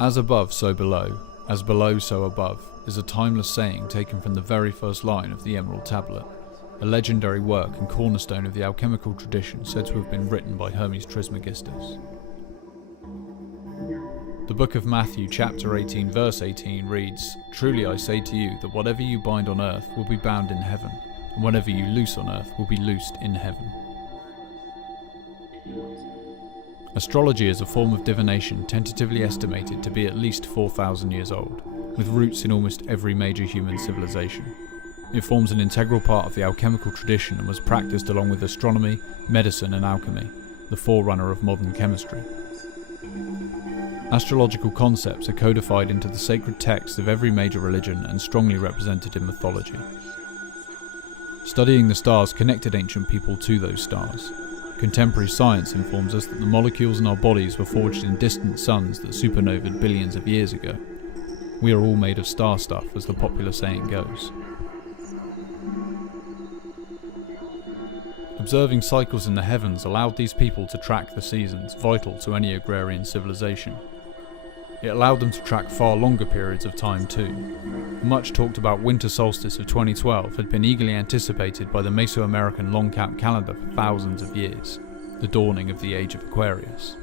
As above, so below, as below, so above, is a timeless saying taken from the very first line of the Emerald Tablet, a legendary work and cornerstone of the alchemical tradition said to have been written by Hermes Trismegistus. The book of Matthew, chapter 18, verse 18 reads, "Truly I say to you that whatever you bind on earth will be bound in heaven, and whatever you loose on earth will be loosed in heaven." Astrology is a form of divination tentatively estimated to be at least 4,000 years old, with roots in almost every major human civilization. It forms an integral part of the alchemical tradition and was practiced along with astronomy, medicine and alchemy, the forerunner of modern chemistry. Astrological concepts are codified into the sacred texts of every major religion and strongly represented in mythology. Studying the stars connected ancient people to those stars. Contemporary science informs us that the molecules in our bodies were forged in distant suns that supernovaed billions of years ago. We are all made of star stuff, as the popular saying goes. Observing cycles in the heavens allowed these people to track the seasons, vital to any agrarian civilization. It allowed them to track far longer periods of time too. The much talked about winter solstice of 2012 had been eagerly anticipated by the Mesoamerican long count calendar for thousands of years, the dawning of the age of Aquarius.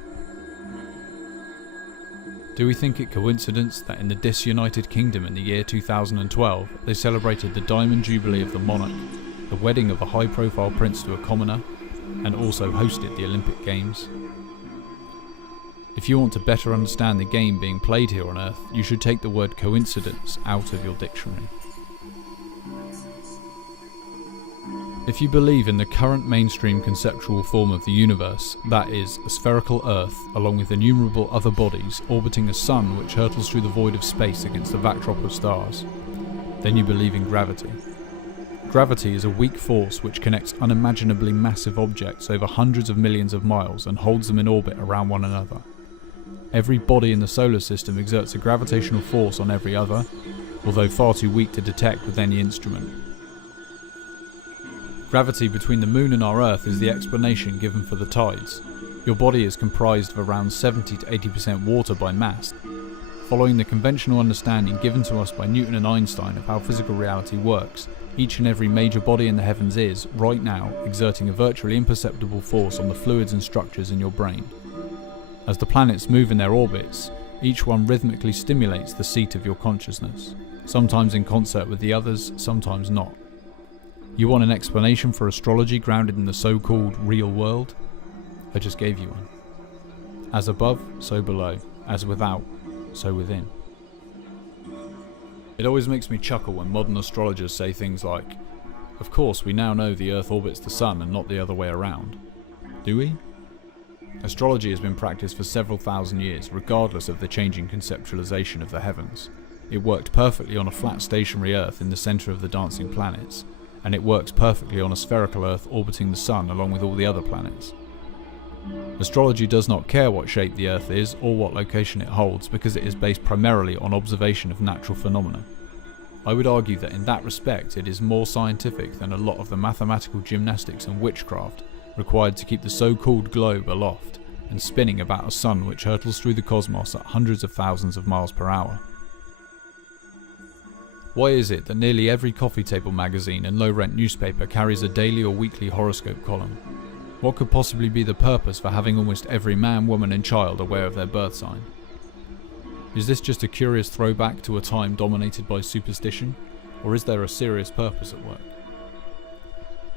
Do we think it coincidence that in the disunited kingdom in the year 2012 they celebrated the Diamond Jubilee of the monarch, the wedding of a high-profile prince to a commoner, and also hosted the Olympic Games? If you want to better understand the game being played here on Earth, you should take the word coincidence out of your dictionary. If you believe in the current mainstream conceptual form of the universe, that is, a spherical Earth along with innumerable other bodies orbiting a sun which hurtles through the void of space against the backdrop of stars, then you believe in gravity. Gravity is a weak force which connects unimaginably massive objects over hundreds of millions of miles and holds them in orbit around one another. Every body in the solar system exerts a gravitational force on every other, although far too weak to detect with any instrument. Gravity between the Moon and our Earth is the explanation given for the tides. Your body is comprised of around 70 to 80% water by mass. Following the conventional understanding given to us by Newton and Einstein of how physical reality works, each and every major body in the heavens is, right now, exerting a virtually imperceptible force on the fluids and structures in your brain. As the planets move in their orbits, each one rhythmically stimulates the seat of your consciousness, sometimes in concert with the others, sometimes not. You want an explanation for astrology grounded in the so-called real world? I just gave you one. As above, so below. As without, so within. It always makes me chuckle when modern astrologers say things like, "Of course, we now know the Earth orbits the Sun and not the other way around." Do we? Astrology has been practiced for several thousand years, regardless of the changing conceptualization of the heavens. It worked perfectly on a flat stationary Earth in the centre of the dancing planets, and it works perfectly on a spherical Earth orbiting the Sun along with all the other planets. Astrology does not care what shape the Earth is or what location it holds because it is based primarily on observation of natural phenomena. I would argue that in that respect it is more scientific than a lot of the mathematical gymnastics and witchcraft required to keep the so-called globe aloft and spinning about a sun which hurtles through the cosmos at hundreds of thousands of miles per hour. Why is it that nearly every coffee table magazine and low-rent newspaper carries a daily or weekly horoscope column? What could possibly be the purpose for having almost every man, woman and child aware of their birth sign? Is this just a curious throwback to a time dominated by superstition, or is there a serious purpose at work?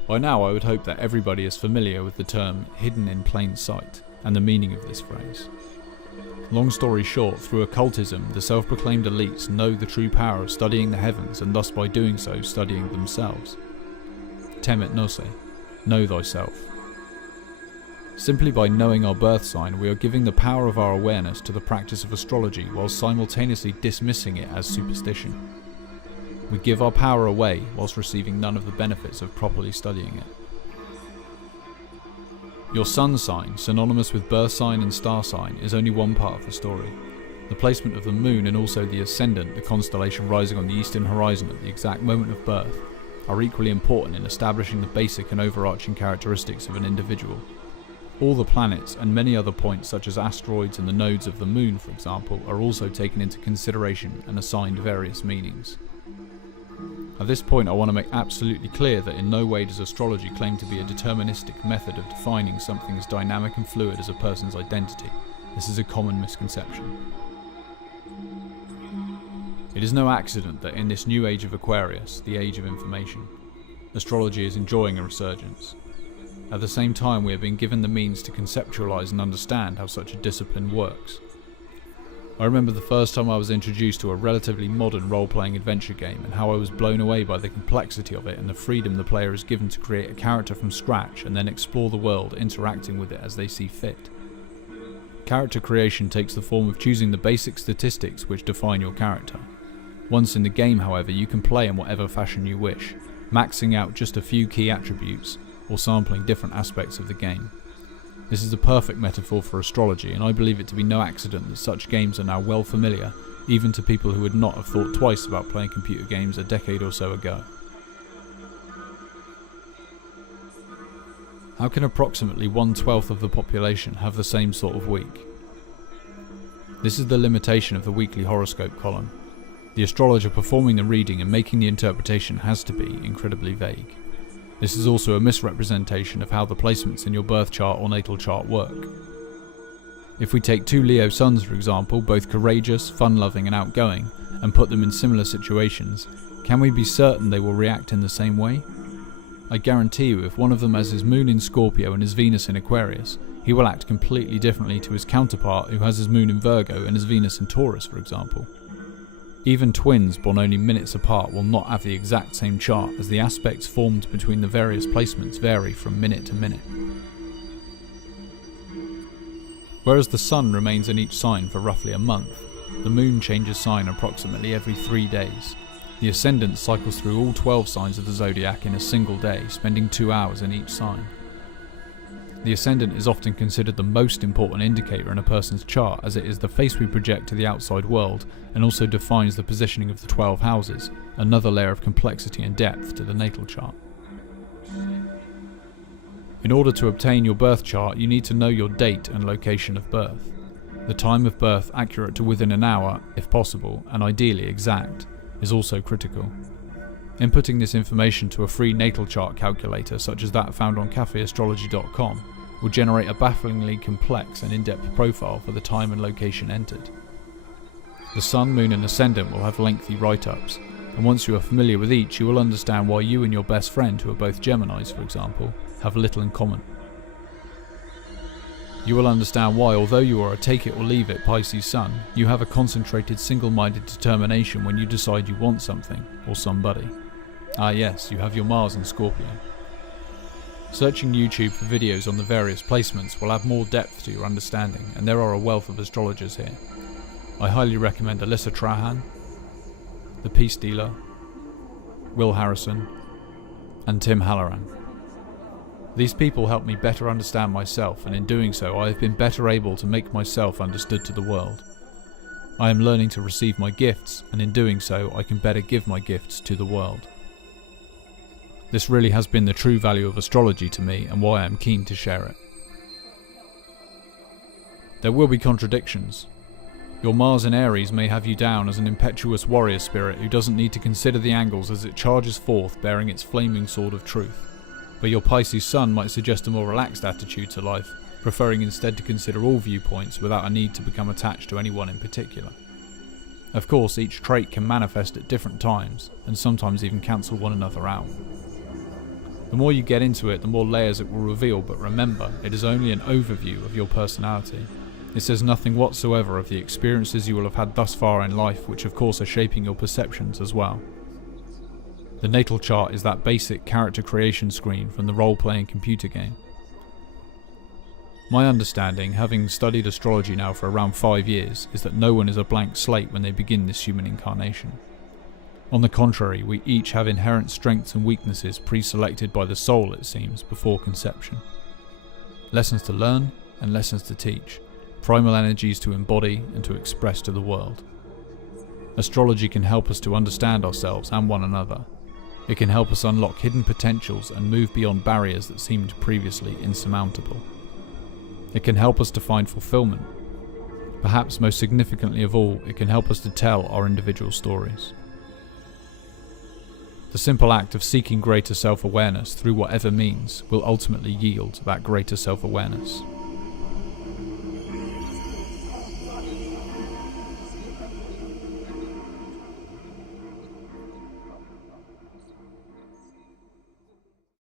By now I would hope that everybody is familiar with the term hidden in plain sight and the meaning of this phrase. Long story short, through occultism, the self-proclaimed elites know the true power of studying the heavens and thus by doing so studying themselves. Temet nose, know thyself. Simply by knowing our birth sign, we are giving the power of our awareness to the practice of astrology while simultaneously dismissing it as superstition. We give our power away whilst receiving none of the benefits of properly studying it. Your sun sign, synonymous with birth sign and star sign, is only one part of the story. The placement of the moon and also the ascendant, the constellation rising on the eastern horizon at the exact moment of birth, are equally important in establishing the basic and overarching characteristics of an individual. All the planets and many other points such as asteroids and the nodes of the moon, for example, are also taken into consideration and assigned various meanings. At this point I want to make absolutely clear that in no way does astrology claim to be a deterministic method of defining something as dynamic and fluid as a person's identity. This is a common misconception. It is no accident that in this new age of Aquarius, the age of information, astrology is enjoying a resurgence. At the same time, we are being given the means to conceptualize and understand how such a discipline works. I remember the first time I was introduced to a relatively modern role-playing adventure game and how I was blown away by the complexity of it and the freedom the player is given to create a character from scratch and then explore the world, interacting with it as they see fit. Character creation takes the form of choosing the basic statistics which define your character. Once in the game, however, you can play in whatever fashion you wish, maxing out just a few key attributes or sampling different aspects of the game. This is a perfect metaphor for astrology, and I believe it to be no accident that such games are now well familiar, even to people who would not have thought twice about playing computer games a decade or so ago. How can approximately 1/12 of the population have the same sort of week? This is the limitation of the weekly horoscope column. The astrologer performing the reading and making the interpretation has to be incredibly vague. This is also a misrepresentation of how the placements in your birth chart or natal chart work. If we take two Leo suns, for example, both courageous, fun-loving and outgoing, and put them in similar situations, can we be certain they will react in the same way? I guarantee you, if one of them has his moon in Scorpio and his Venus in Aquarius, he will act completely differently to his counterpart who has his moon in Virgo and his Venus in Taurus, for example. Even twins born only minutes apart will not have the exact same chart, as the aspects formed between the various placements vary from minute to minute. Whereas the sun remains in each sign for roughly a month, the moon changes sign approximately every 3 days. The ascendant cycles through all 12 signs of the zodiac in a single day, spending 2 hours in each sign. The ascendant is often considered the most important indicator in a person's chart, as it is the face we project to the outside world and also defines the positioning of the 12 houses, another layer of complexity and depth to the natal chart. In order to obtain your birth chart, you need to know your date and location of birth. The time of birth accurate to within an hour, if possible, and ideally exact, is also critical. Inputting this information to a free natal chart calculator such as that found on cafeastrology.com will generate a bafflingly complex and in-depth profile for the time and location entered. The sun, moon and ascendant will have lengthy write-ups, and once you are familiar with each, you will understand why you and your best friend, who are both Geminis for example, have little in common. You will understand why, although you are a take-it-or-leave-it Pisces sun, you have a concentrated single-minded determination when you decide you want something, or somebody. Ah yes, you have your Mars in Scorpio. Searching YouTube for videos on the various placements will add more depth to your understanding, and there are a wealth of astrologers here. I highly recommend Alyssa Trahan, The Peace Dealer, Will Harrison, and Tim Halloran. These people help me better understand myself, and in doing so I have been better able to make myself understood to the world. I am learning to receive my gifts, and in doing so I can better give my gifts to the world. This really has been the true value of astrology to me, and why I am keen to share it. There will be contradictions. Your Mars in Aries may have you down as an impetuous warrior spirit who doesn't need to consider the angles as it charges forth bearing its flaming sword of truth. But your Pisces sun might suggest a more relaxed attitude to life, preferring instead to consider all viewpoints without a need to become attached to anyone in particular. Of course, each trait can manifest at different times, and sometimes even cancel one another out. The more you get into it, the more layers it will reveal, but remember, it is only an overview of your personality. It says nothing whatsoever of the experiences you will have had thus far in life, which of course are shaping your perceptions as well. The natal chart is that basic character creation screen from the role-playing computer game. My understanding, having studied astrology now for around 5 years, is that no one is a blank slate when they begin this human incarnation. On the contrary, we each have inherent strengths and weaknesses pre-selected by the soul, it seems, before conception. Lessons to learn and lessons to teach, primal energies to embody and to express to the world. Astrology can help us to understand ourselves and one another. It can help us unlock hidden potentials and move beyond barriers that seemed previously insurmountable. It can help us to find fulfillment. Perhaps most significantly of all, it can help us to tell our individual stories. The simple act of seeking greater self-awareness through whatever means will ultimately yield that greater self-awareness.